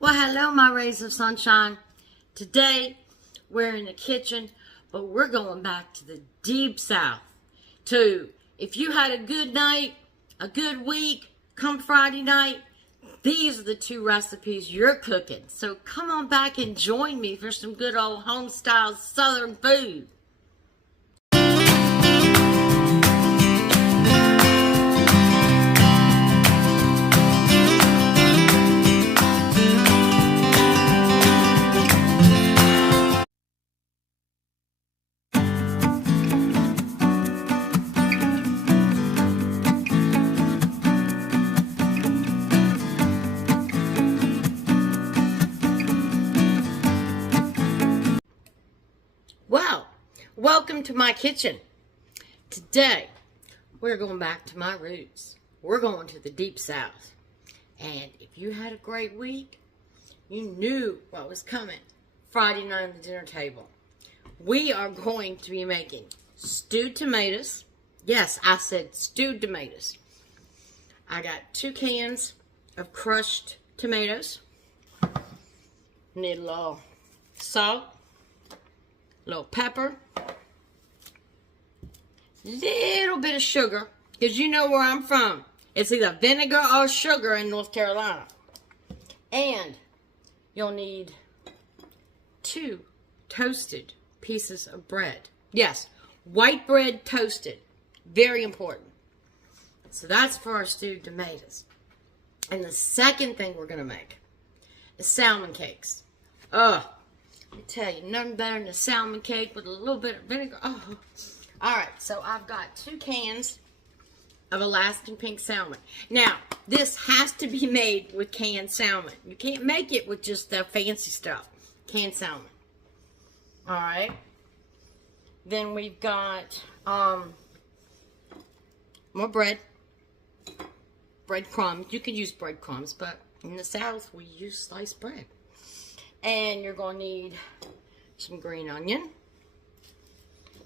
Well, hello, my rays of sunshine. Today, we're in the kitchen, but we're going back to the deep south. If you had a good night, a good week, come Friday night, these are the two recipes you're cooking. So come on back and join me for some good old home-style southern food. Well, welcome to my kitchen. Today, we're going back to my roots. We're going to the deep south. And if you had a great week, you knew what was coming Friday night on the dinner table. We are going to be making stewed tomatoes. Yes, I said stewed tomatoes. I got 2 cans of crushed tomatoes. Need a little salt. Little pepper, little bit of sugar, because you know where I'm from. It's either vinegar or sugar in North Carolina. And you'll need 2 toasted pieces of bread. Yes, white bread toasted. Very important. So that's for our stewed tomatoes. And the second thing we're going to make is salmon cakes. Let me tell you, nothing better than a salmon cake with a little bit of vinegar. Oh, all right. So I've got 2 cans of Alaskan pink salmon. Now, this has to be made with canned salmon. You can't make it with just the fancy stuff. Canned salmon. All right. Then we've got more bread. Breadcrumbs. You could use breadcrumbs, but in the South, we use sliced bread. And you're going to need some green onion.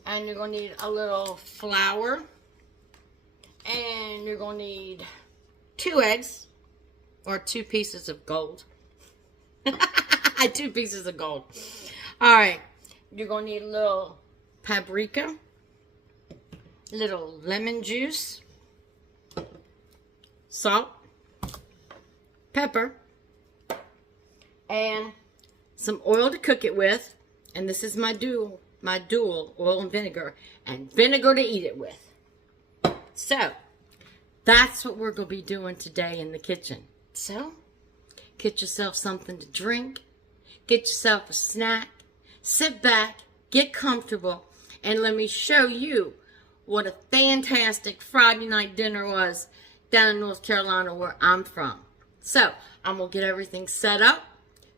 And you're going to need a little flour. And you're going to need 2 eggs. Or 2 pieces of gold. 2 pieces of gold. Alright. You're going to need a little paprika. A little lemon juice. Salt. Pepper. And some oil to cook it with, and this is my dual oil and vinegar to eat it with. So, that's what we're going to be doing today in the kitchen. So, get yourself something to drink, get yourself a snack, sit back, get comfortable, and let me show you what a fantastic Friday night dinner was down in North Carolina where I'm from. So, I'm going to get everything set up,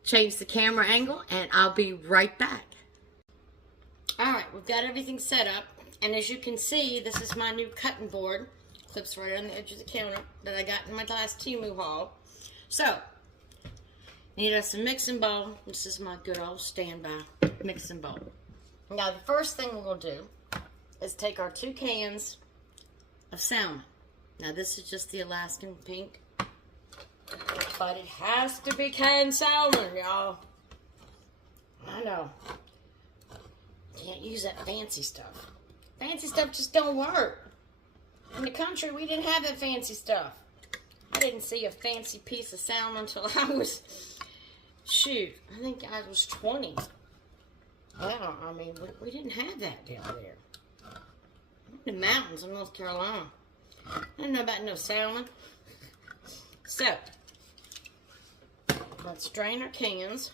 change the camera angle, and I'll be right back. Alright, we've got everything set up, and as you can see, this is my new cutting board. Clips right on the edge of the counter that I got in my last Temu haul. So, need us a mixing bowl. This is my good old standby mixing bowl. Now, the first thing we're going to do is take our 2 cans of salmon. Now, this is just the Alaskan pink. But it has to be canned salmon, y'all. I know. Can't use that fancy stuff. Fancy stuff just don't work. In the country, we didn't have that fancy stuff. I didn't see a fancy piece of salmon until I was, I think I was 20. Well, I mean, we didn't have that down there. In the mountains of North Carolina. I don't know about no salmon. So, let's drain our cans.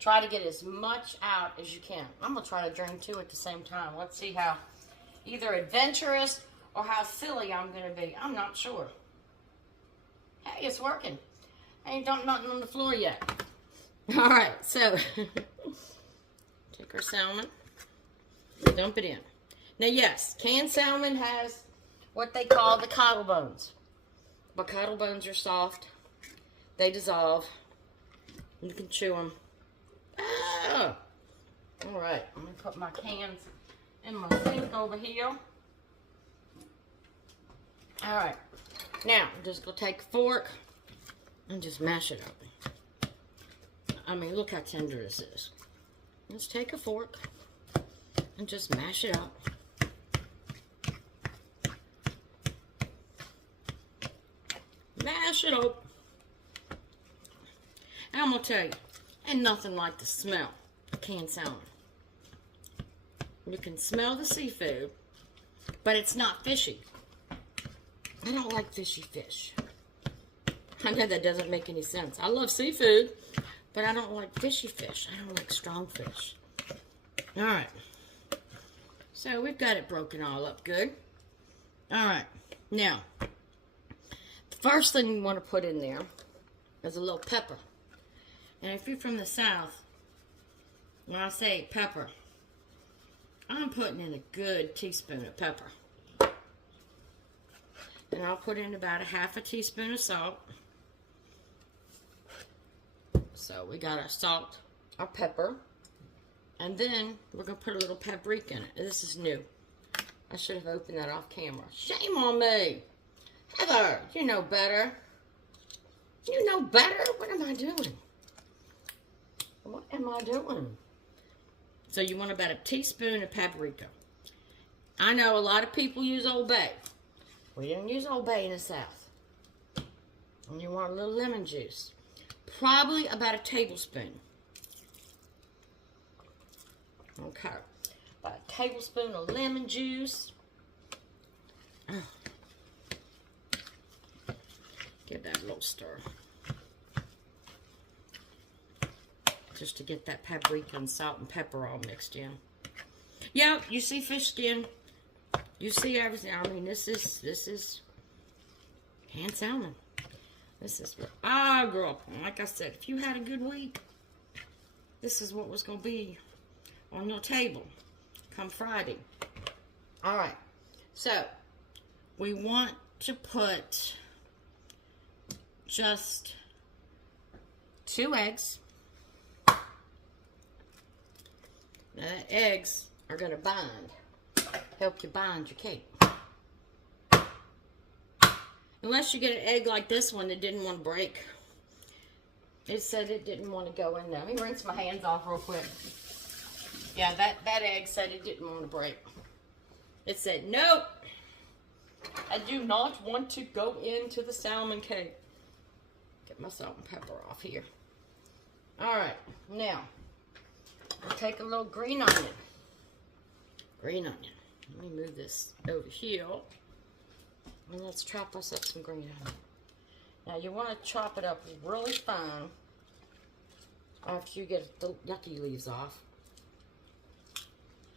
Try to get as much out as you can. I'm going to try to drain 2 at the same time. Let's see how either adventurous or how silly I'm going to be. I'm not sure. Hey, it's working. I ain't dumped nothing on the floor yet. Alright, so take our salmon, dump it in. Now, yes, canned salmon has what they call the cottle bones. But cottle bones are soft. They dissolve. You can chew them. Oh! Alright, I'm going to put my cans in my sink over here. Alright, now I'm just going to take a fork and just mash it up. I mean, look how tender this is. Let's take a fork and just mash it up. Mash it up. And I'm going to tell you, ain't nothing like the smell of canned salmon. You can smell the seafood, but it's not fishy. I don't like fishy fish. I know that doesn't make any sense. I love seafood, but I don't like fishy fish. I don't like strong fish. Alright. So we've got it broken all up good. Alright. Now, the first thing you want to put in there is a little pepper. And if you're from the South, when I say pepper, I'm putting in a good teaspoon of pepper. And I'll put in about a half a teaspoon of salt. So we got our salt, our pepper, and then we're going to put a little paprika in it. This is new. I should have opened that off camera. Shame on me. Heather, you know better. You know better? What am I doing? What am I doing? So you want about a teaspoon of paprika. I know a lot of people use Old Bay. We didn't use Old Bay in the South. And you want a little lemon juice. Probably about a tablespoon. Okay. About a tablespoon of lemon juice. Give that a little stir. Just to get that paprika and salt and pepper all mixed in. Yeah, you see fish skin. You see everything. I mean, this is canned salmon. This is what I grew up on. Like I said, if you had a good week, this is what was going to be on your table come Friday. All right. So, we want to put just 2 eggs. Now, the eggs are going to bind. Help you bind your cake. Unless you get an egg like this one that didn't want to break. It said it didn't want to go in there. Let me rinse my hands off real quick. Yeah, that egg said it didn't want to break. It said, nope. I do not want to go into the salmon cake. Get my salt and pepper off here. Alright, now, I'll take a little green onion. Green onion. Let me move this over here. And let's chop us up some green onion. Now you want to chop it up really fine after you get the yucky leaves off.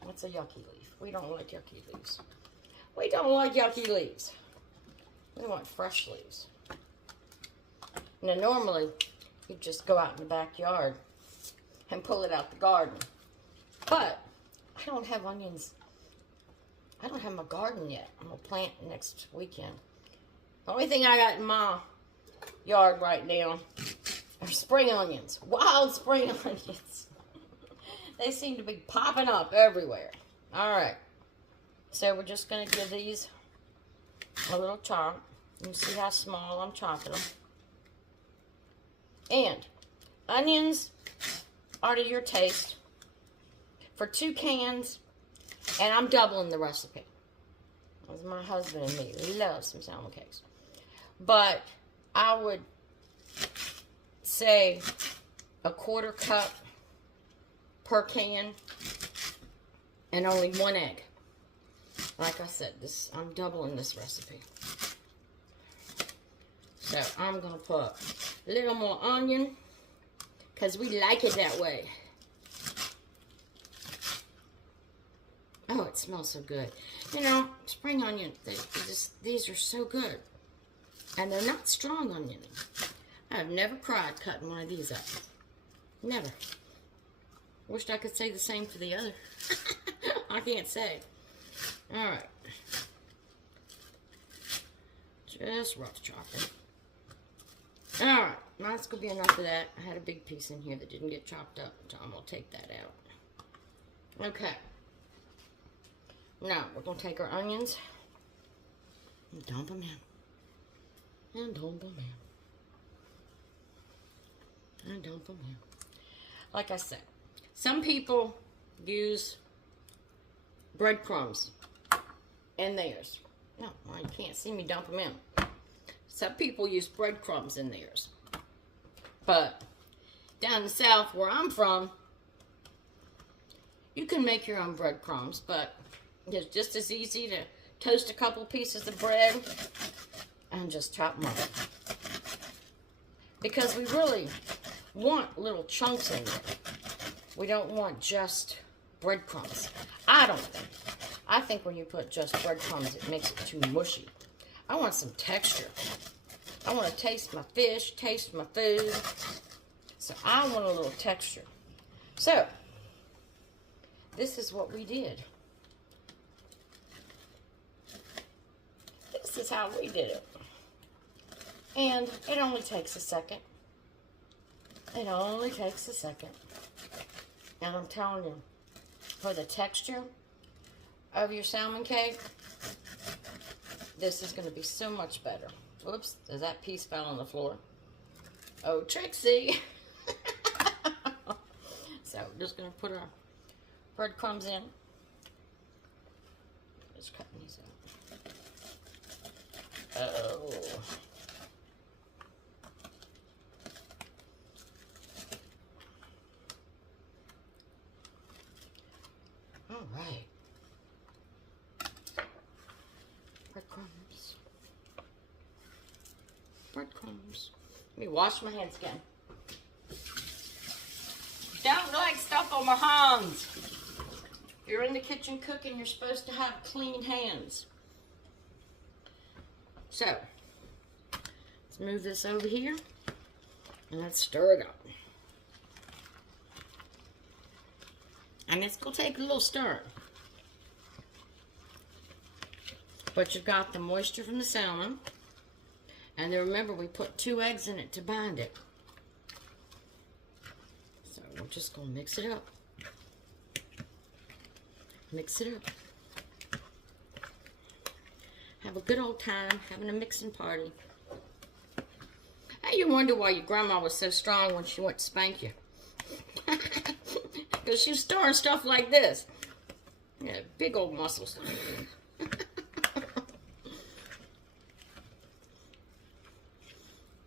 What's a yucky leaf? We don't like yucky leaves. We don't like yucky leaves. We want fresh leaves. Now normally you just go out in the backyard and pull it out the garden. But I don't have onions. I don't have my garden yet. I'm going to plant next weekend. The only thing I got in my yard right now are spring onions. Wild spring onions. They seem to be popping up everywhere. Alright. So we're just going to give these a little chop. You see how small I'm chopping them. And onions are to your taste. For 2 cans, and I'm doubling the recipe. Because my husband and me love some salmon cakes. But I would say a 1/4 cup per can and only 1 egg. Like I said, I'm doubling this recipe. So I'm going to put a little more onion because we like it that way. Oh, it smells so good. You know, spring onion, these are so good. And they're not strong onion. I've never cried cutting one of these up. Never. Wished I could say the same for the other. I can't say. Alright. Just rough chopping. Alright, that's going to be enough of that. I had a big piece in here that didn't get chopped up, so I'm going to take that out. Okay. Now, we're going to take our onions and dump them in. And dump them in. And dump them in. Like I said, some people use breadcrumbs in theirs. No, well, you can't see me dump them in. Some people use breadcrumbs in theirs. But down in the south where I'm from, you can make your own breadcrumbs, but it's just as easy to toast a couple pieces of bread and just chop them up. Because we really want little chunks in there. We don't want just breadcrumbs. I don't think. I think when you put just breadcrumbs, it makes it too mushy. I want some texture. I want to taste my fish, taste my food. So I want a little texture. So, this is what we did. This is how we did it. And it only takes a second. It only takes a second. And I'm telling you, for the texture of your salmon cake, this is going to be so much better. Whoops, that piece fell on the floor. Oh, Trixie. So, we're just going to put our breadcrumbs in. Just cutting these out. Oh. All right. Breadcrumbs. Breadcrumbs. Let me wash my hands again. Don't like stuff on my hands. If you're in the kitchen cooking, you're supposed to have clean hands. So, let's move this over here and let's stir it up. And it's going to take a little stir. But you've got the moisture from the salmon. And then remember, we put 2 eggs in it to bind it. So we're just going to mix it up. Mix it up. Have a good old time having a mixing party. Hey, you wonder why your grandma was so strong when she went to spank you. Because she was storing stuff like this. Yeah, big old muscles.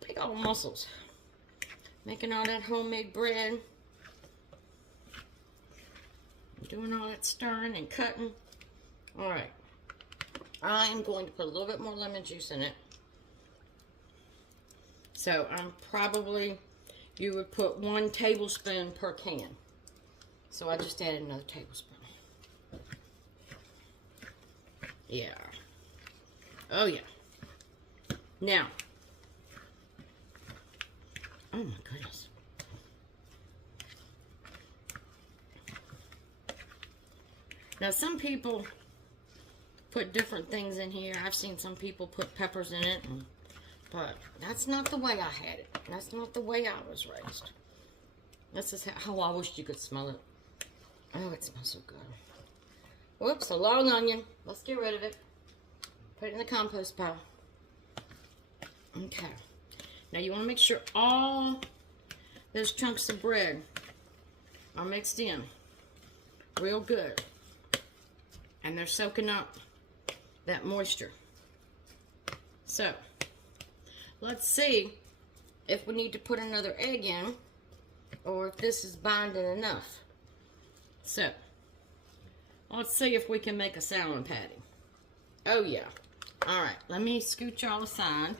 Big old muscles. Making all that homemade bread. Doing all that stirring and cutting. Alright. I am going to put a little bit more lemon juice in it. So, you would put 1 tablespoon per can. So I just added another tablespoon. Yeah. Oh yeah. Now. Oh my goodness. Now some people put different things in here. I've seen some people put peppers in it. But that's not the way I had it. That's not the way I was raised. This is how I wished you could smell it. Oh, it smells so good. Whoops, a long onion. Let's get rid of it. Put it in the compost pile. Okay. Now you want to make sure all those chunks of bread are mixed in real good. And they're soaking up that moisture. So, let's see if we need to put another egg in or if this is binding enough. So, let's see if we can make a salmon patty. Oh, yeah. All right, let me scoot y'all aside.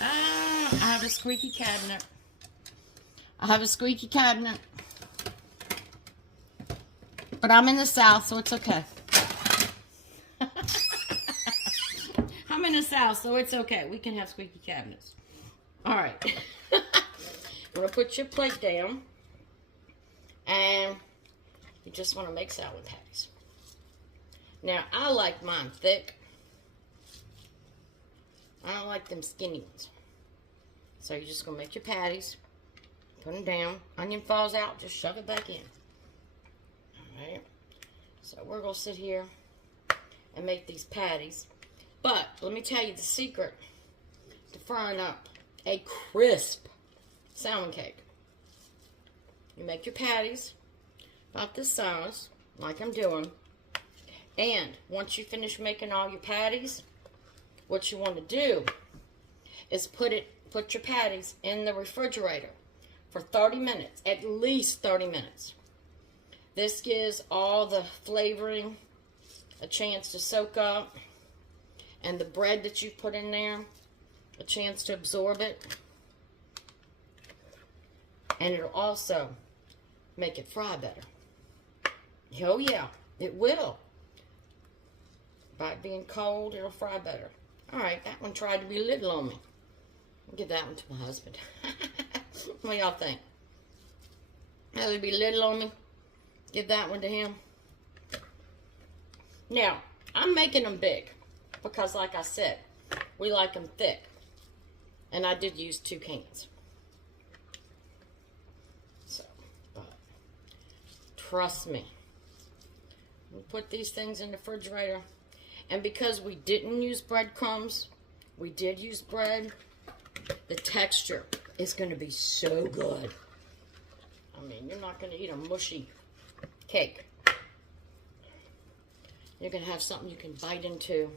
I have a squeaky cabinet. But I'm in the South, so it's okay. I'm in the South, so it's okay. We can have squeaky cabinets. All right. You're going to put your plate down. And you just want to make salmon patties. Now, I like mine thick. I don't like them skinny ones. So you're just going to make your patties. Put them down. Onion falls out, just shove it back in. Alright. So we're going to sit here and make these patties. But, let me tell you the secret to frying up a crisp salmon cake. You make your patties about this size, like I'm doing. And once you finish making all your patties, what you want to do is put your patties in the refrigerator for 30 minutes, at least 30 minutes. This gives all the flavoring a chance to soak up, and the bread that you put in there a chance to absorb it. And it'll also make it fry better. Oh yeah, it will. By it being cold, it'll fry better. Alright, that one tried to be little on me. I'll give that one to my husband. What do y'all think? That would be little on me. Give that one to him. Now, I'm making them big because, like I said, we like them thick. And I did use 2 cans. So, but trust me. We put these things in the refrigerator. And because we didn't use breadcrumbs, we did use bread, the texture is going to be so good. I mean, you're not going to eat a mushy cake. You're going to have something you can bite into.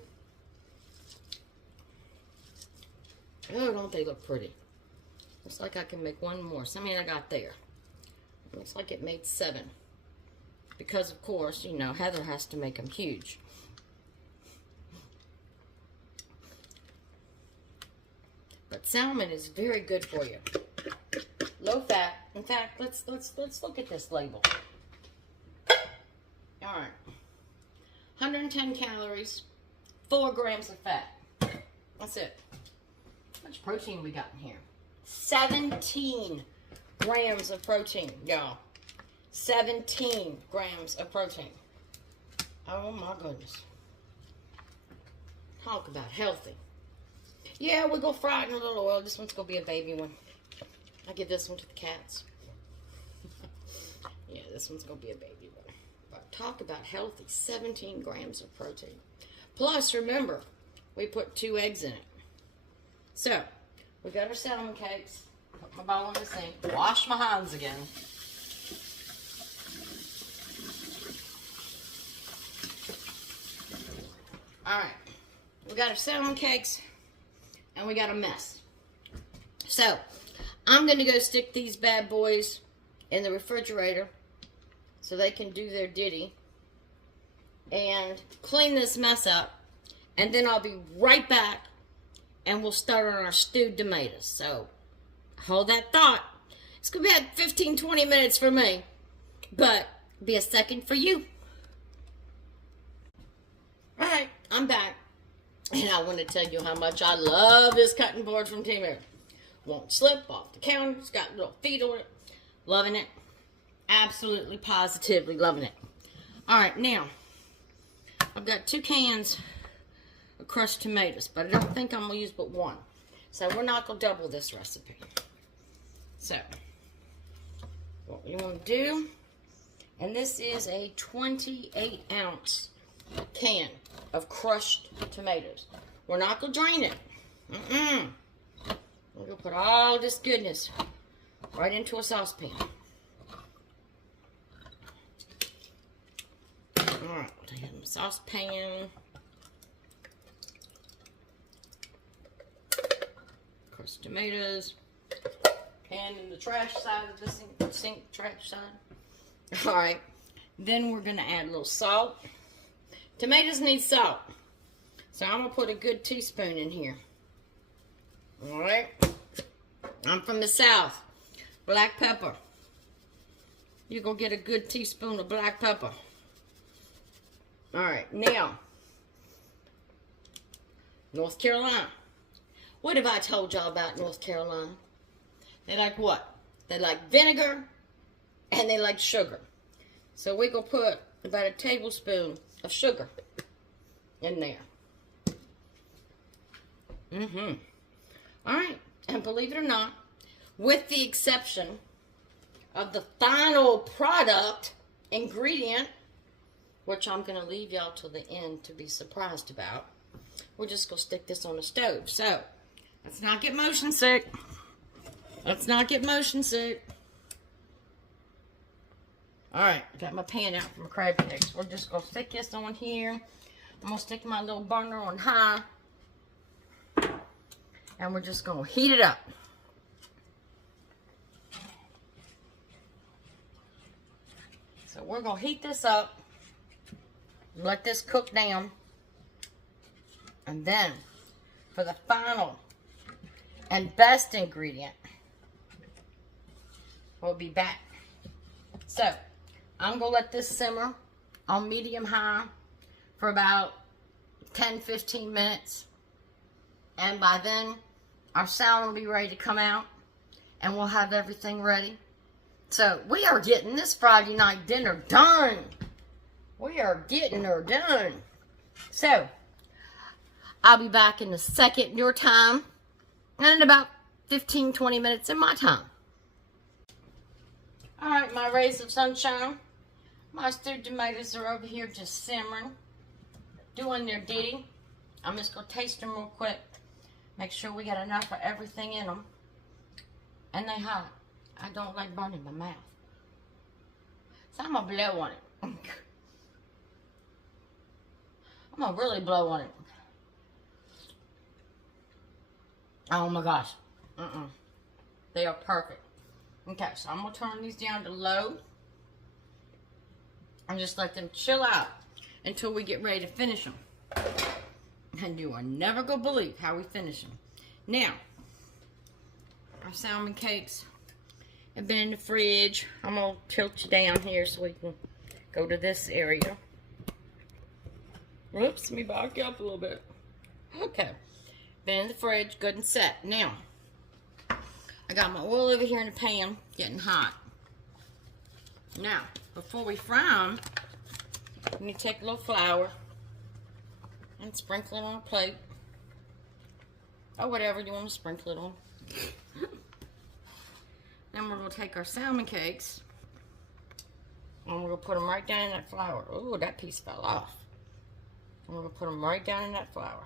Oh, don't they look pretty? Looks like I can make one more. So, I mean, I got there. Looks like it made 7. Because, of course, you know, Heather has to make them huge. But salmon is very good for you. Low fat. In fact, let's look at this label. All right. 110 calories, 4 grams of fat. That's it. How much protein we got in here? 17 grams of protein, y'all. 17 grams of protein. Oh my goodness. Talk about healthy. Yeah, we're going to fry it in a little oil. This one's going to be a baby one. I'll give this one to the cats. Yeah, this one's going to be a baby one. But talk about healthy. 17 grams of protein. Plus, remember, we put 2 eggs in it. So, we got our salmon cakes. Put my bowl in the sink. Wash my hands again. Alright. We got our salmon cakes. And we got a mess. So, I'm going to go stick these bad boys in the refrigerator so they can do their ditty. And clean this mess up. And then I'll be right back and we'll start on our stewed tomatoes. So, hold that thought. It's going to be about 15-20 minutes for me. But, be a second for you. Alright, I'm back. And I want to tell you how much I love this cutting board from Temu. Won't slip off the counter. It's got little feet on it. Loving it. Absolutely, positively loving it. Alright, now, I've got 2 cans of crushed tomatoes, but I don't think I'm going to use but 1. So we're not going to double this recipe. So, what we want to do, and this is a 28-ounce can of crushed tomatoes. We're not going to drain it. We're going to put all this goodness right into a saucepan. Alright, take a saucepan. Crushed tomatoes. Pan in the trash side of the sink trash side. Alright, then we're going to add a little salt. Tomatoes need salt. So I'm going to put a good teaspoon in here. Alright. I'm from the South. Black pepper. You're going to get a good teaspoon of black pepper. Alright, now. North Carolina. What have I told y'all about North Carolina? They like what? They like vinegar and they like sugar. So we're going to put about a tablespoon of sugar in there. Alright, and believe it or not, with the exception of the final product ingredient, which I'm going to leave y'all till the end to be surprised about, we're just going to stick this on the stove. So, let's not get motion sick. Let's not get motion sick. Alright, got my pan out from crab cakes. We're just going to stick this on here. I'm going to stick my little burner on high. And we're just going to heat it up. So we're going to heat this up. Let this cook down. And then, for the final and best ingredient, we'll be back. So, I'm going to let this simmer on medium-high for about 10-15 minutes. And by then, our salmon will be ready to come out. And we'll have everything ready. So, we are getting this Friday night dinner done. We are getting her done. So, I'll be back in a second your time. And in about 15-20 minutes in my time. Alright, my rays of sunshine. My stewed tomatoes are over here just simmering. Doing their ditty. I'm just going to taste them real quick. Make sure we got enough of everything in them. And they hot. I don't like burning my mouth. So I'm going to blow on it. I'm going to really blow on it. Oh my gosh. They are perfect. Okay, so I'm going to turn these down to low. And just let them chill out until we get ready to finish them. And you are never going to believe how we finish them. Now, our salmon cakes have been in the fridge. I'm going to tilt you down here so we can go to this area. Whoops, let me back you up a little bit. Okay. Been in the fridge, good and set. Now, I got my oil over here in the pan, getting hot. Now, before we fry them, we need to take a little flour and sprinkle it on a plate. Or whatever you want to sprinkle it on. Then we're going to take our salmon cakes and we're going to put them right down in that flour. Ooh, that piece fell off. And we're going to put them right down in that flour.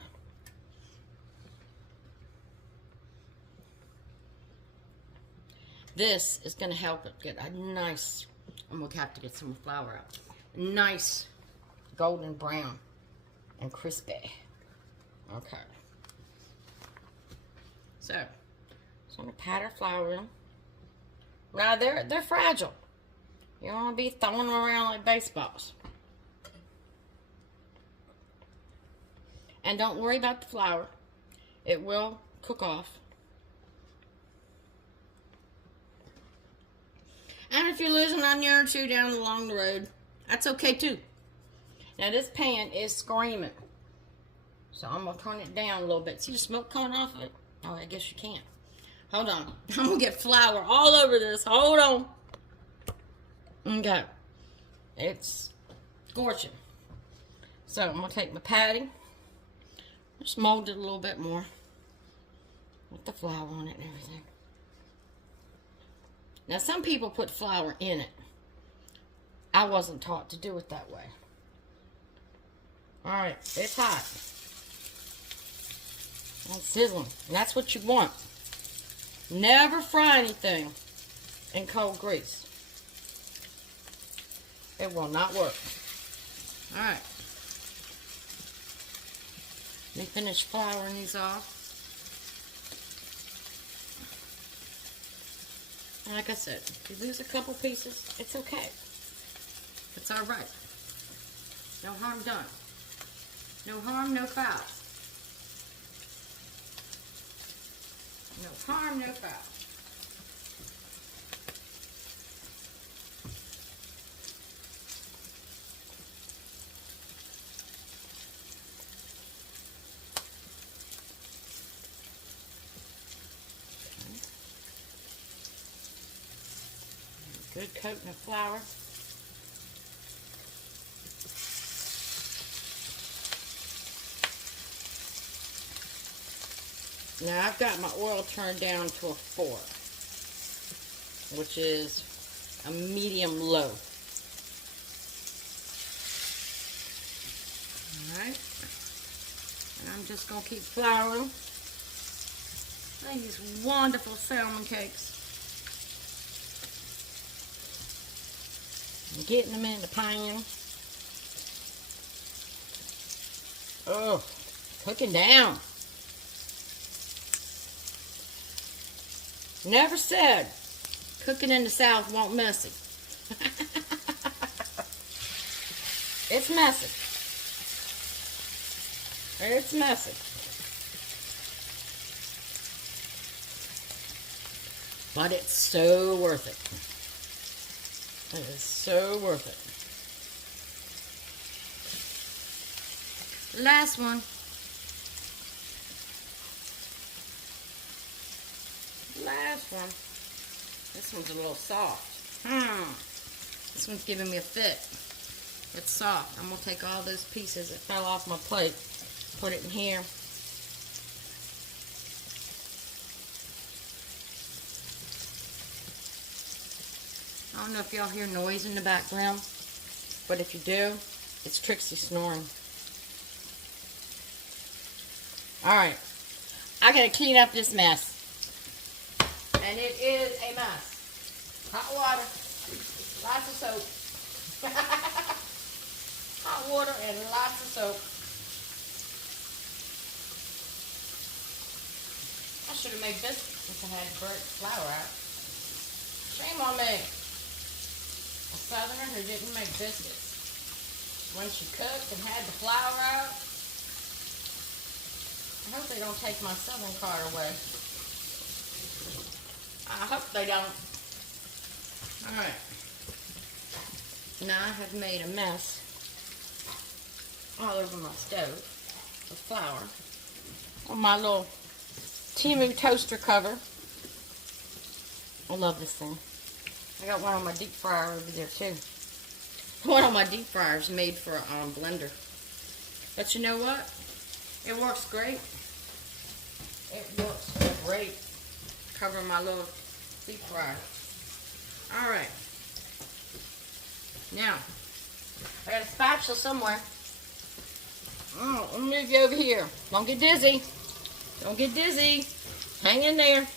This is going to help it get a nice, and we'll have to get some flour out, a nice golden brown and crispy. Okay. So I'm going to pat our flour in. Now, they're fragile. You don't want to be throwing them around like baseballs. And don't worry about the flour. It will cook off. And if you lose an onion or two down along the road, that's okay too. Now this pan is screaming. So I'm going to turn it down a little bit. See the smoke coming off of it? Oh, I guess you can't. Hold on. I'm going to get flour all over this. Hold on. Okay. It's scorching. So I'm going to take my patty. Just mold it a little bit more. With the flour on it and everything. Now, some people put flour in it. I wasn't taught to do it that way. Alright, it's hot. It's sizzling. And that's what you want. Never fry anything in cold grease. It will not work. Alright. Let me finish flouring these off. And like I said, if you lose a couple pieces, it's okay. It's alright. No harm done. No harm, no foul. No harm, no foul. Good coating of flour. Now I've got my oil turned down to a 4, which is a medium low. Alright. And I'm just going to keep flouring These wonderful salmon cakes. I'm getting them in the pan. Oh, cooking down. Never said cooking in the South won't messy. It's messy. It's messy. But it's so worth it. It is so worth it. Last one. Last one. This one's a little soft. This one's giving me a fit. It's soft. I'm going to take all those pieces that fell off my plate, put it in here. I don't know if y'all hear noise in the background, but if you do, it's Trixie snoring. Alright, I gotta clean up this mess. And it is a mess. Hot water, lots of soap. Hot water and lots of soap. I should have made biscuits if I had burnt flour out. Shame on me. A southerner who didn't make biscuits. When she cooked and had the flour out. I hope they don't take my southern card away. I hope they don't. Alright. Now I have made a mess all over my stove with flour on my little Temu toaster cover. I love this thing. I got one on my deep fryer over there too. One on my deep fryer is made for a blender. But you know what? It works great. It works great. Covering my little deep fryer. Alright. Now, I got a spatula somewhere. Let me move you over here. Don't get dizzy. Don't get dizzy. Hang in there.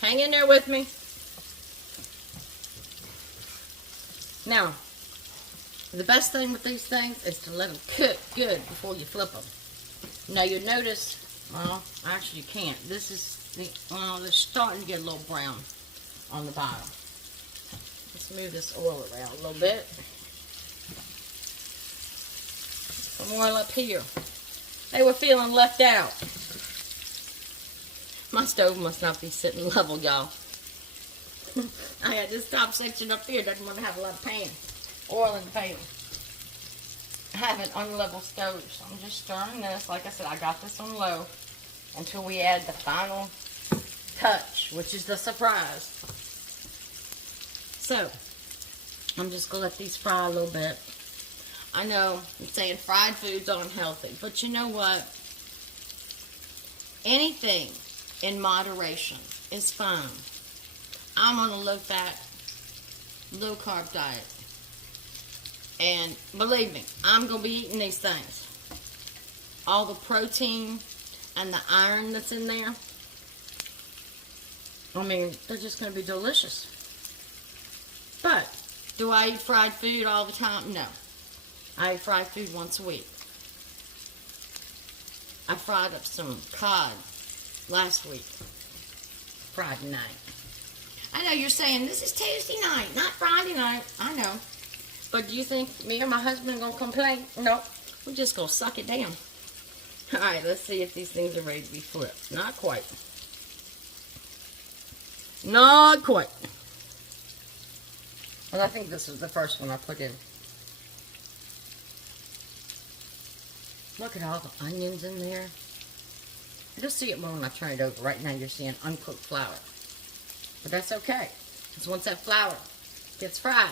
Hang in there with me. Now, the best thing with these things is to let them cook good before you flip them. Now you notice, well, actually you can't. This is they're starting to get a little brown on the bottom. Let's move this oil around a little bit. Some oil up here. They were feeling left out. My stove must not be sitting level, y'all. I had this top section up here. Doesn't want to have a lot of pan. Oil in the pan. I have an unlevel stove, so I'm just stirring this. Like I said, I got this on low until we add the final touch, which is the surprise. So, I'm just going to let these fry a little bit. I know I'm saying fried food's unhealthy, but you know what? Anything in moderation is fine. I'm on a low-fat, low-carb diet. And believe me, I'm going to be eating these things. All the protein and the iron that's in there, I mean, they're just going to be delicious. But, do I eat fried food all the time? No. I eat fried food once a week. I fried up some cod last week, Friday night. I know you're saying, this is Tuesday night, not Friday night. I know. But do you think me or my husband are going to complain? Nope. We're just going to suck it down. Alright, let's see if these things are ready to be flipped. Not quite. Not quite. Well, I think this is the first one I put in. Look at all the onions in there. You'll see it more when I turn it over. Right now you're seeing uncooked flour. But that's okay. Because once that flour gets fried,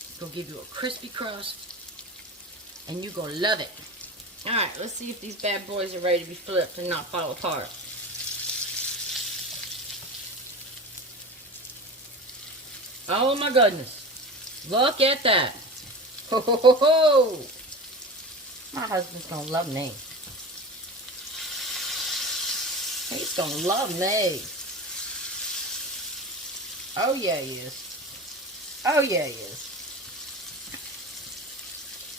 it's going to give you a crispy crust. And you're going to love it. Alright, let's see if these bad boys are ready to be flipped and not fall apart. Oh my goodness. Look at that. Ho ho ho ho. My husband's going to love me. He's gonna love me. Oh yeah, he is. Oh yeah, he is.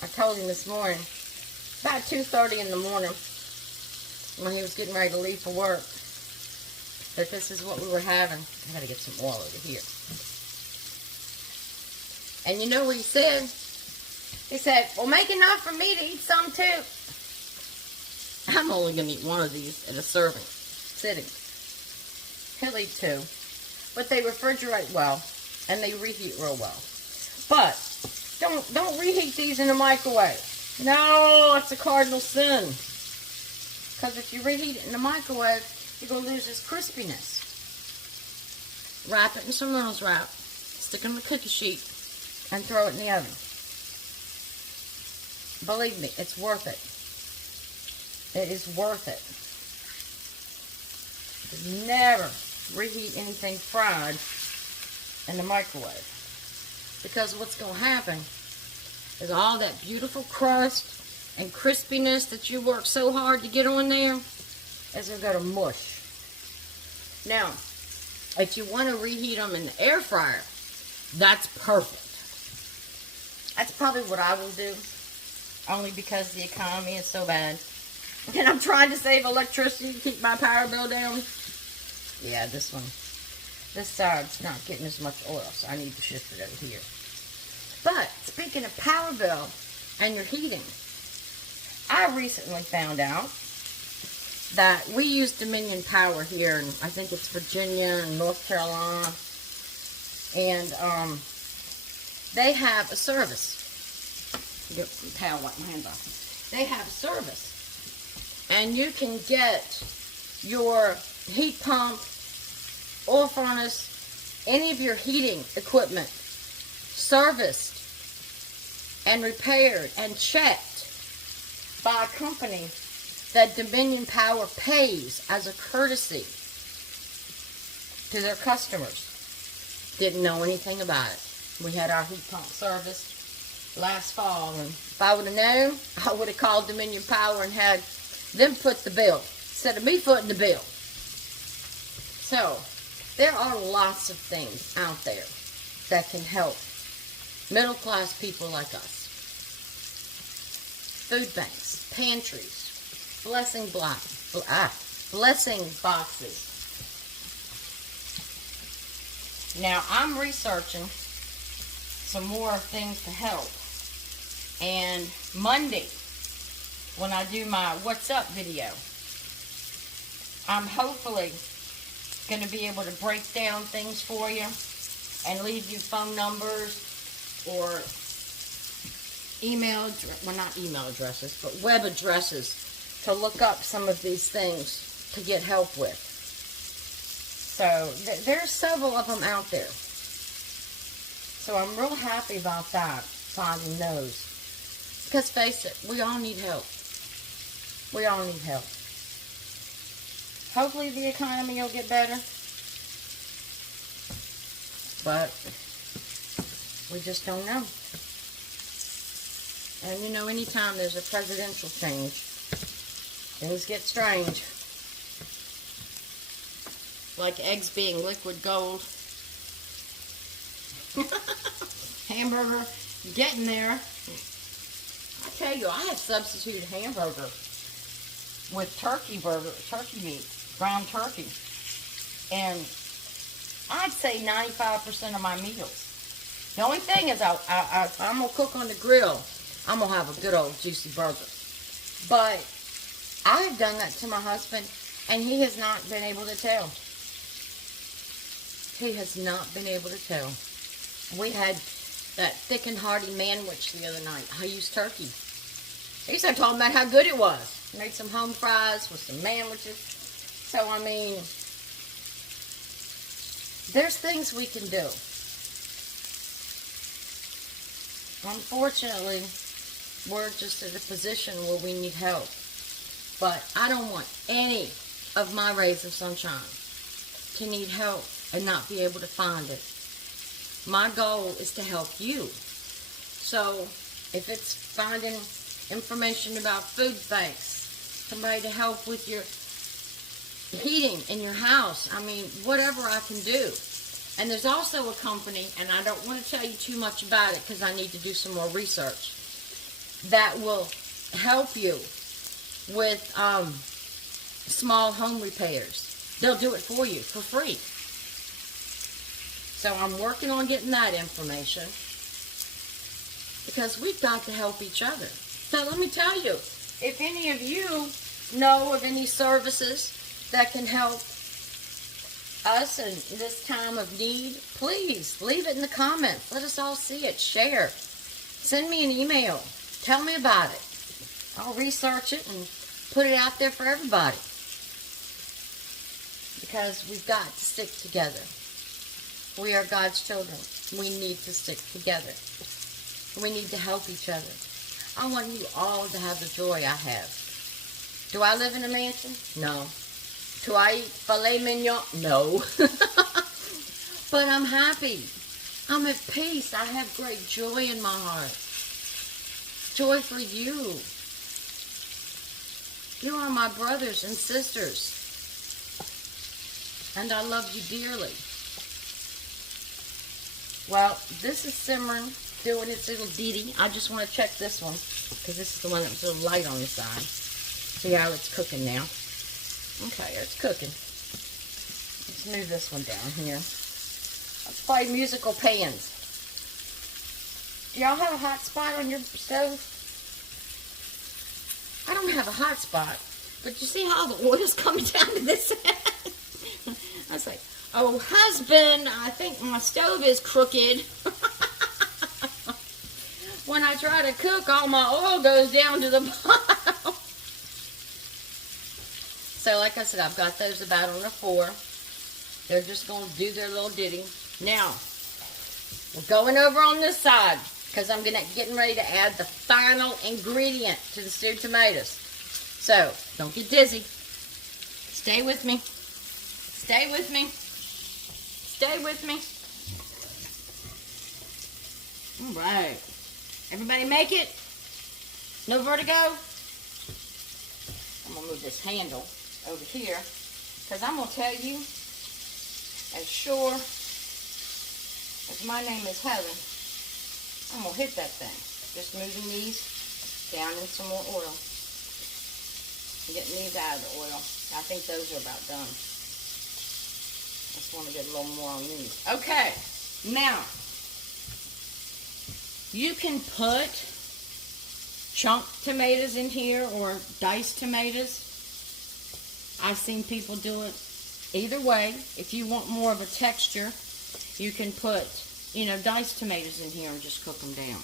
I told him this morning, about 2:30 in the morning, when he was getting ready to leave for work, that this is what we were having. I gotta get some oil over here. And you know what he said? He said, well, make enough for me to eat some too. I'm only gonna eat one of these at a serving, sitting. He'll eat two. But they refrigerate well, and they reheat real well. But don't reheat these in the microwave. No, it's a cardinal sin. Because if you reheat it in the microwave, you're going to lose its crispiness. Wrap it in some Reynolds wrap, stick it on the cookie sheet, and throw it in the oven. Believe me, it's worth it. It is worth it. Never reheat anything fried in the microwave. Because what's going to happen is all that beautiful crust and crispiness that you work so hard to get on there is going to go to mush. Now, if you want to reheat them in the air fryer, that's perfect. That's probably what I will do, only because the economy is so bad. And I'm trying to save electricity to keep my power bill down. Yeah, this side's not getting as much oil, so I need to shift it over here. But, speaking of power bill and your heating, I recently found out that we use Dominion Power here, and I think it's Virginia and North Carolina, and they have a service. Get some towel, wipe my hands off. They have a service, and you can get your heat pump, oil furnace, any of your heating equipment serviced and repaired and checked by a company that Dominion Power pays as a courtesy to their customers. Didn't know anything about it. We had our heat pump serviced last fall, and if I would have known, I would have called Dominion Power and had them foot the bill instead of me footing the bill. So, there are lots of things out there that can help middle-class people like us. Food banks, pantries, blessing boxes. Now, I'm researching some more things to help. And Monday, when I do my What's Up video, I'm hopefully going to be able to break down things for you and leave you phone numbers or not email addresses, but web addresses to look up some of these things to get help with. So there's several of them out there. So I'm real happy about that, finding those. Because face it, we all need help. We all need help. Hopefully the economy will get better. But we just don't know. And you know, anytime there's a presidential change, things get strange. Like eggs being liquid gold. Hamburger, getting there. I tell you, I have substituted hamburger with turkey meat, ground turkey. And I'd say 95% of my meals. The only thing is, if I'm going to cook on the grill, I'm going to have a good old juicy burger. But I've done that to my husband, and he has not been able to tell. He has not been able to tell. We had that thick and hearty manwich the other night. I used turkey. He started talking about how good it was. Made some home fries with some manwiches. So, I mean, there's things we can do. Unfortunately, we're just at a position where we need help. But I don't want any of my rays of sunshine to need help and not be able to find it. My goal is to help you. So, if it's finding information about food banks, somebody to help with your heating in your house. I mean, whatever I can do. And there's also a company, and I don't want to tell you too much about it because I need to do some more research, that will help you with small home repairs. They'll do it for you for free. So I'm working on getting that information because we've got to help each other. So let me tell you, if any of you know of any services that can help us in this time of need, please leave it in the comments. Let us all see it. Share. Send me an email. Tell me about it. I'll research it and put it out there for everybody. Because we've got to stick together. We are God's children. We need to stick together. We need to help each other. I want you all to have the joy I have. Do I live in a mansion? No. Do I eat filet mignon? No. But I'm happy. I'm at peace. I have great joy in my heart. Joy for you. You are my brothers and sisters. And I love you dearly. Well, this is simmering, doing its little ditty. I just want to check this one, because this is the one that was a little light on the side. See how it's cooking now. Okay, it's cooking. Let's move this one down here. Let's play musical pans. Do y'all have a hot spot on your stove? I don't have a hot spot, but you see how the oil's coming down to this end? I was like, oh, husband, I think my stove is crooked. When I try to cook, all my oil goes down to the bottom. So, like I said, I've got those about on a 4. They're just going to do their little ditty. Now, we're going over on this side because I'm getting ready to add the final ingredient to the stewed tomatoes. So, don't get dizzy. Stay with me. Stay with me. Stay with me. All right. Everybody make it? No vertigo? I'm going to move this handle over here because I'm going to tell you, as sure as my name is Heather, I'm going to hit that thing. Just moving these down in some more oil. And getting these out of the oil. I think those are about done. Just want to get a little more on these. Okay, now you can put chunk tomatoes in here or diced tomatoes. I've seen people do it either way. If you want more of a texture, you can put, diced tomatoes in here and just cook them down.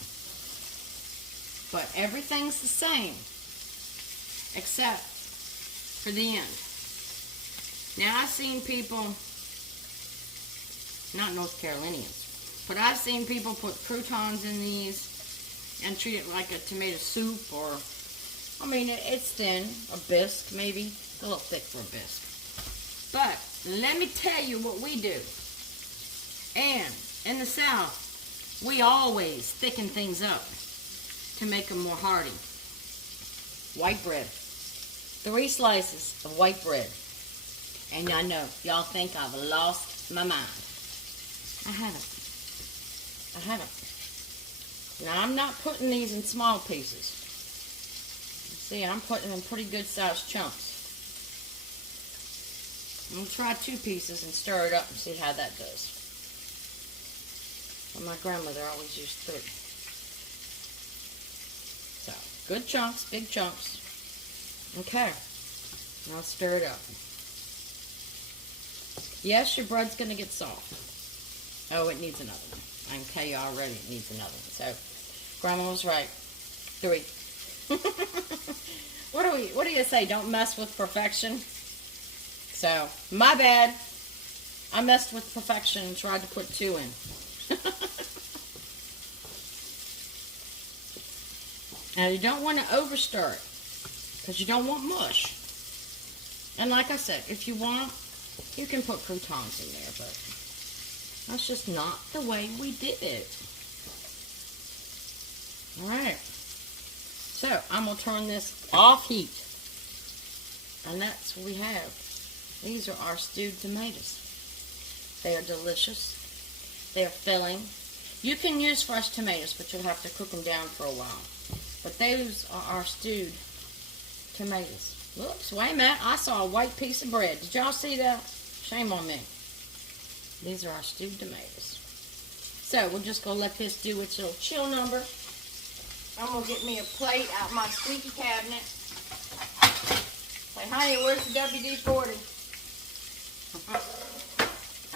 But everything's the same except for the end. Now I've seen people, not North Carolinians, but I've seen people put croutons in these and treat it like a tomato soup, or, it's thin, a bisque maybe, a little thick for a bisque. But let me tell you what we do. And in the South, we always thicken things up to make them more hearty. White bread. 3 slices of white bread. And I know, y'all think I've lost my mind. I haven't. Now, I'm not putting these in small pieces. See, I'm putting them in pretty good sized chunks. I'm going to try 2 pieces and stir it up and see how that does. But my grandmother always used 3. So, good chunks, big chunks. Okay. Now stir it up. Yes, your bread's going to get soft. Oh, it needs another one. I can tell you already it needs another one. So, Grandma was right. 3. What do you say? Don't mess with perfection? So, my bad. I messed with perfection and tried to put 2 in. Now, you don't want to over stir it because you don't want mush. And like I said, if you want, you can put croutons in there, but that's just not the way we did it. Alright. So, I'm going to turn this off heat. And that's what we have. These are our stewed tomatoes. They are delicious. They are filling. You can use fresh tomatoes, but you'll have to cook them down for a while. But those are our stewed tomatoes. Whoops, wait a minute. I saw a white piece of bread. Did y'all see that? Shame on me. These are our stewed tomatoes. So we're just going to let this do its little chill number. I'm going to get me a plate out of my squeaky cabinet. Say, honey, where's the WD-40?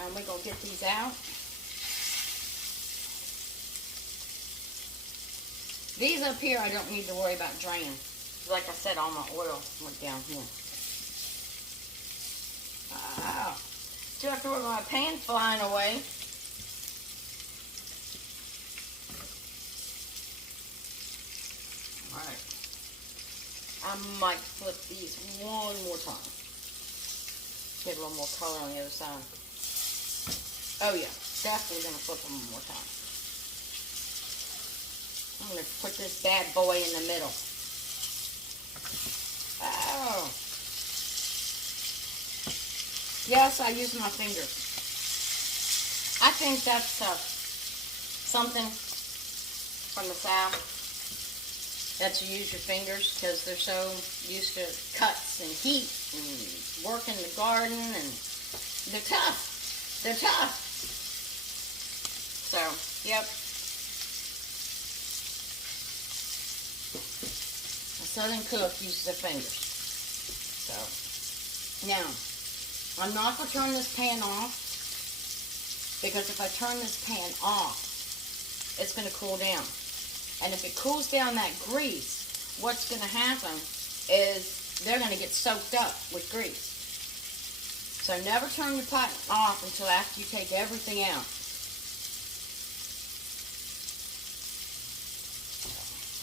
And we're going to get these out. These up here, I don't need to worry about draining. Like I said, all my oil went down here. Wow. So after my pan flying away. Alright. I might flip these one more time. Get a little more color on the other side. Oh yeah, definitely going to flip them one more time. I'm going to put this bad boy in the middle. Oh. Yes, I use my fingers. I think that's something from the South, that you use your fingers because they're so used to cuts and heat and working the garden, and they're tough. They're tough. So, yep. A Southern cook uses their fingers. So, now, I'm not going to turn this pan off, because if I turn this pan off, it's going to cool down. And if it cools down that grease, what's going to happen is they're going to get soaked up with grease. So never turn your pot off until after you take everything out.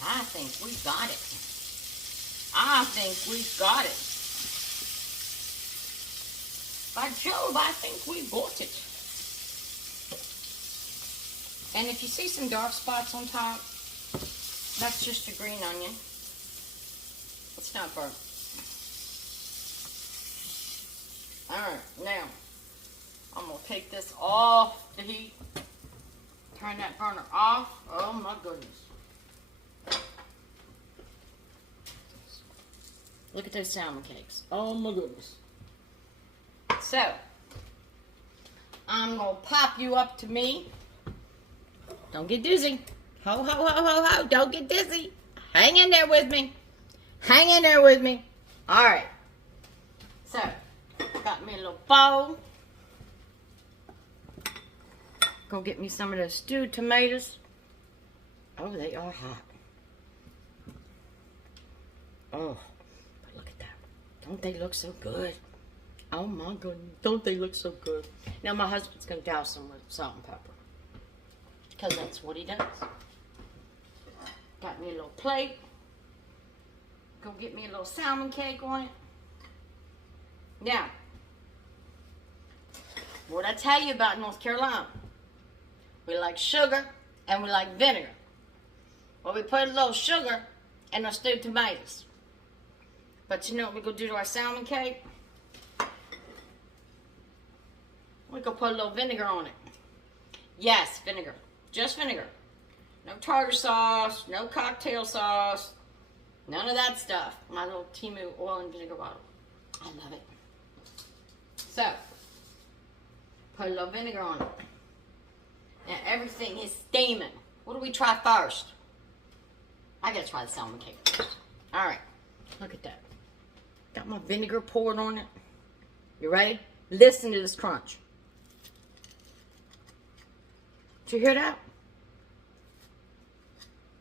I think we got it. I think we've got it. By Jove, I think we bought it. And if you see some dark spots on top, that's just a green onion. It's not burnt. Alright, now, I'm going to take this off the heat. Turn that burner off. Oh my goodness. Look at those salmon cakes. Oh my goodness. So, I'm going to pop you up to me. Don't get dizzy. Ho, ho, ho, ho, ho. Don't get dizzy. Hang in there with me. Hang in there with me. All right. So, got me a little bowl. Go get me some of those stewed tomatoes. Oh, they are hot. Oh, but look at that. Don't they look so good? Oh my goodness. Don't they look so good? Now, my husband's going to douse them with salt and pepper, because that's what he does. Got me a little plate. Go get me a little salmon cake on it. Now, what I tell you about North Carolina? We like sugar and we like vinegar. Well, we put a little sugar in our stewed tomatoes. But you know what we're going to do to our salmon cake? We're going to put a little vinegar on it. Yes, vinegar. Just vinegar. No tartar sauce, no cocktail sauce, none of that stuff. My little Temu oil and vinegar bottle. I love it. So, put a little vinegar on it. Now everything is steaming. What do we try first? I gotta try the salmon cake first. Alright, look at that. Got my vinegar poured on it. You ready? Listen to this crunch. Did you hear that?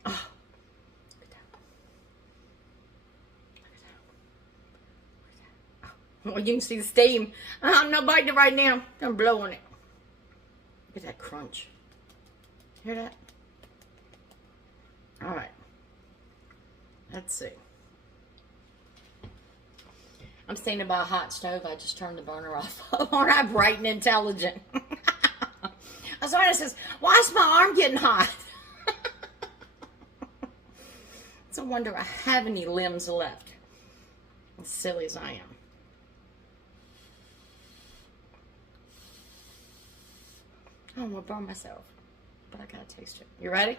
Oh, look at that. Look at that. Oh, you can see the steam. I'm not biting it right now. I'm blowing it. Look at that crunch. Hear that? All right. Let's see. I'm standing by a hot stove. I just turned the burner off. Aren't I bright and intelligent? Azarna says, why is my arm getting hot? It's a wonder I have any limbs left. As silly as I am. I don't want to burn myself, but I gotta taste it. You ready?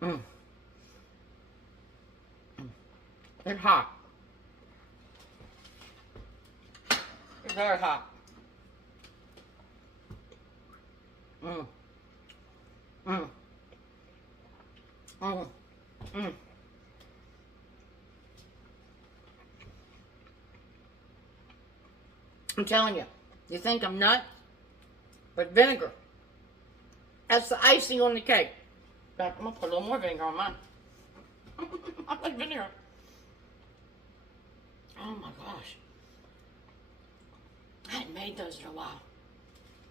Mmm. It's hot. It's very hot. Mmm. Mmm. Mmm. Mmm. I'm telling you, you think I'm nuts? But vinegar, that's the icing on the cake. In fact, I'm gonna put a little more vinegar on mine. I like vinegar. Oh my gosh. I hadn't made those in a while.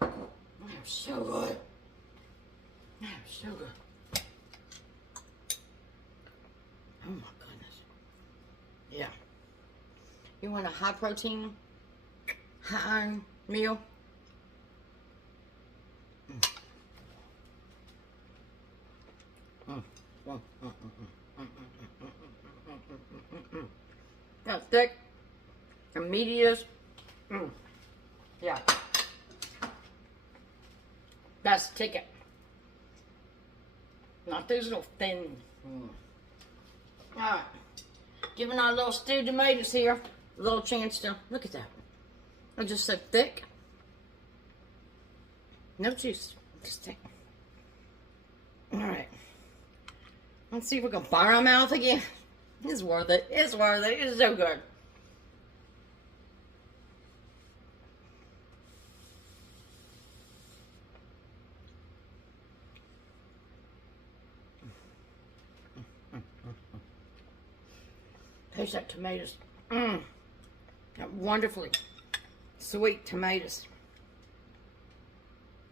They're so good. They're so good. Oh my goodness. Yeah. You want a high protein, high iron meal? That's thick and meaty is. Yeah. That's the ticket. Not these little thin. Alright. Giving our little stewed tomatoes here a little chance to look at that. They're just so thick. No juice. Just thick. Alright. Let's see if we can burn our mouth again. It's worth it. It's worth it. It's so good. Taste that tomatoes. That wonderfully sweet tomatoes.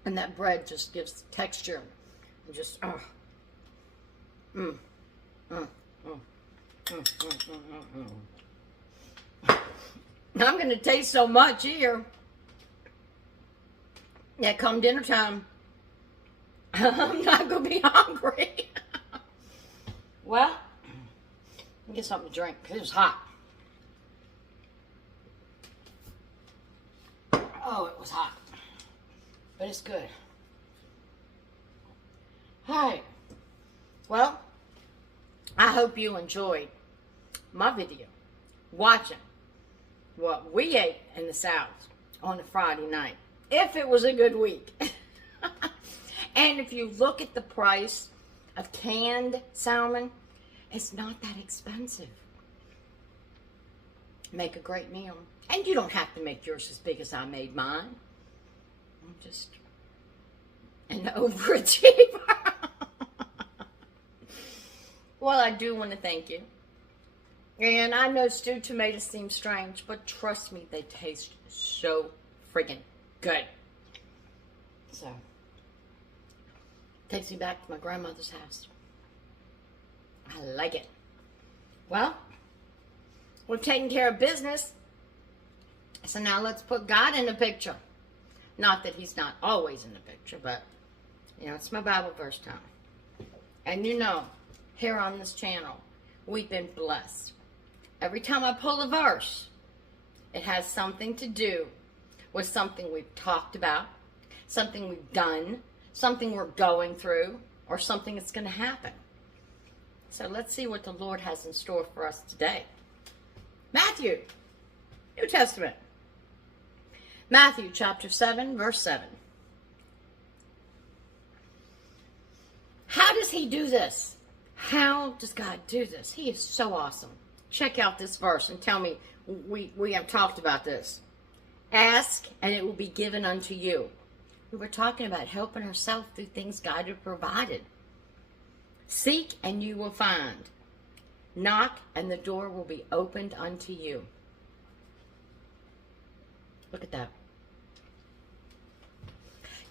And that bread just gives texture. And just, I'm going to taste so much here. Yeah, come dinner time, I'm not going to be hungry. Well, get something to drink because it was hot. Oh, it was hot. But it's good. Alright. Well, I hope you enjoyed my video watching what we ate in the South on a Friday night. If it was a good week. And if you look at the price of canned salmon, it's not that expensive. Make a great meal. And you don't have to make yours as big as I made mine. I'm just an overachiever. Well, I do want to thank you. And I know stewed tomatoes seem strange, but trust me, they taste so friggin' good. So, takes me back to my grandmother's house. I like it. Well, we've taken care of business. So now let's put God in the picture. Not that he's not always in the picture, but, you know, it's my Bible verse time. And you know, here on this channel, we've been blessed. Every time I pull a verse, it has something to do with something we've talked about, something we've done, something we're going through, or something that's going to happen. So let's see what the Lord has in store for us today. Matthew, New Testament. Matthew chapter 7, verse 7. How does he do this? How does God do this? He is so awesome. Check out this verse and tell me we have talked about this. Ask and it will be given unto you. We were talking about helping ourselves through things God had provided. Seek and you will find. Knock and the door will be opened unto you. Look at that.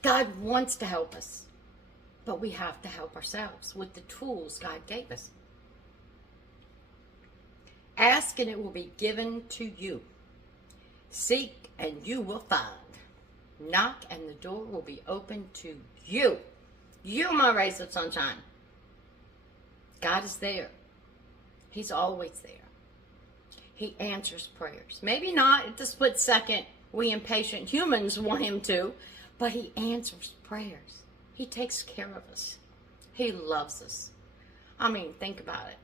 God wants to help us, but we have to help ourselves with the tools God gave us. Ask and it will be given to you. Seek and you will find. Knock and the door will be open to you. You, my rays of sunshine. God is there. He's always there. He answers prayers. Maybe not at the split second we impatient humans want him to, but he answers prayers. He takes care of us. He loves us. I mean, think about it.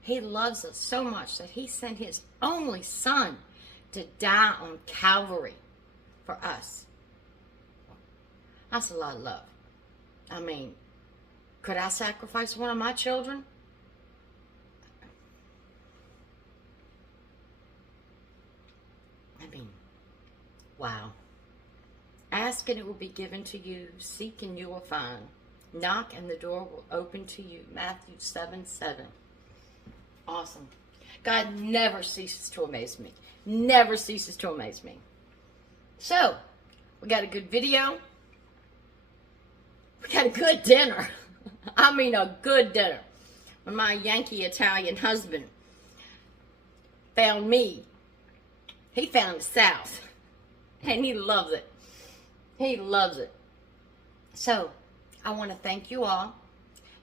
He loves us so much that he sent his only son to die on Calvary for us. That's a lot of love. I mean, could I sacrifice one of my children? I mean, wow. Ask and it will be given to you. Seek and you will find. Knock and the door will open to you. Matthew 7:7. Awesome. God never ceases to amaze me. Never ceases to amaze me. So, we got a good video. We got a good dinner. I mean a good dinner. When my Yankee Italian husband found me, he found the South. And he loves it. He loves it. So, I want to thank you all.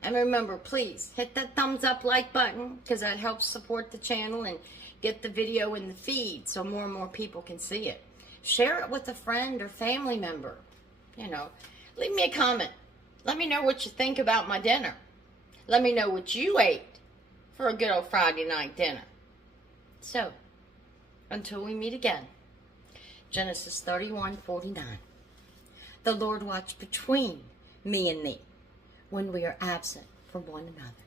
And remember, please, hit that thumbs up like button, because that helps support the channel and get the video in the feed so more and more people can see it. Share it with a friend or family member. You know, leave me a comment. Let me know what you think about my dinner. Let me know what you ate for a good old Friday night dinner. So, until we meet again, Genesis 31:49. The Lord watched between me and thee when we are absent from one another.